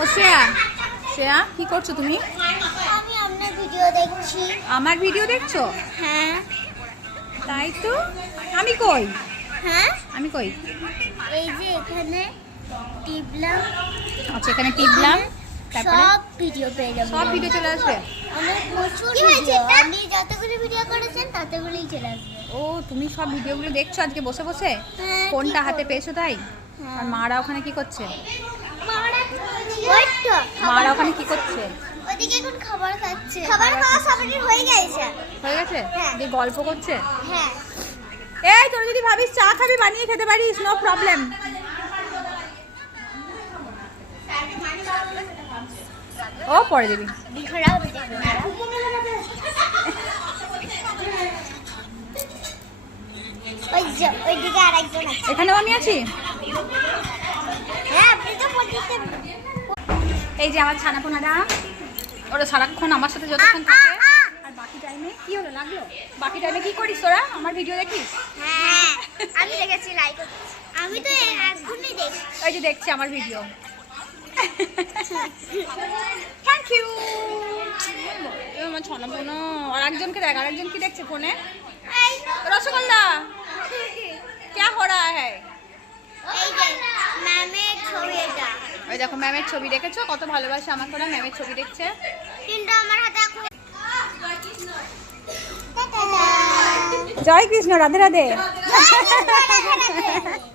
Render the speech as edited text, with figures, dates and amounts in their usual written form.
ও শ্রেয়া, শ্রেয়া কি করছো তুমি? আমি আপনার ভিডিও দেখছি। আমার ভিডিও দেখছো? হ্যাঁ। তাই তো। আমি কই? হ্যাঁ আমি কই? এই যে এখানে টিপলাম। আচ্ছা, এখানে টিপলাম, তারপরে সব ভিডিও পেয়ে যাবো। সব ভিডিও চলে আসবে। অনেক প্রচুর ভিডিও। আপনি যতগুলো ভিডিও করেছেন ততগুলোই চলে আসবে। ও, তুমি সব ভিডিওগুলো দেখছো আজকে বসে বসে? হ্যাঁ, ফোনটা কি হাতে করব? পেয়েছো তাই? হ্যাঁ। আর মারা ওখানে কি করছে? ওই তো, মারা ওখানে কি করছে? ওদিকে এখন খাবার খাচ্ছে। খাবার খাওয়া সবারই হয়ে গেছে। হয়ে গেছে? হ্যাঁ। যে গল্প করছে? হ্যাঁ। এই তোরা যদি ভাবিস চা খাবি বানিয়ে খেতে পারিস, নো প্রবলেম। ও পরে দিবি। খারাপ দেখবে না। ওই যে ওইদিকে আরেকজন আছে। এখানেও আমি আছি। হ্যাঁ, আপনি তো পড়তে। এই যে আমার ছানাপোনারা, ওরা সারাক্ষণ আমার সাথে যতক্ষণ থাকে। আর বাকি টাইমে কি হলো, লাগলো? বাকি টাইমে কি করিস তোরা? আমার ভিডিও দেখিস? হ্যাঁ, আমি দেখেছি, লাইক করছি। আমি তো এখনই দেখছি। ওই যে দেখছি আমার ভিডিও। Thank you. আমার ছানাপোনা। আর একজনকে দেখ, আরেকজন কি দেখছে ফোনে? রসগোল্লা क्या हो रहा है? এই যে ম্যামের ছবি এটা। ওই দেখো ম্যামের ছবি দেখেছো? কত ভালোবাসে আমাকে ওরা, ম্যামের ছবি দেখছে। কিন্তু আমার হাতে এখন জয় কৃষ্ণ, রাধে রাধে। টাটা।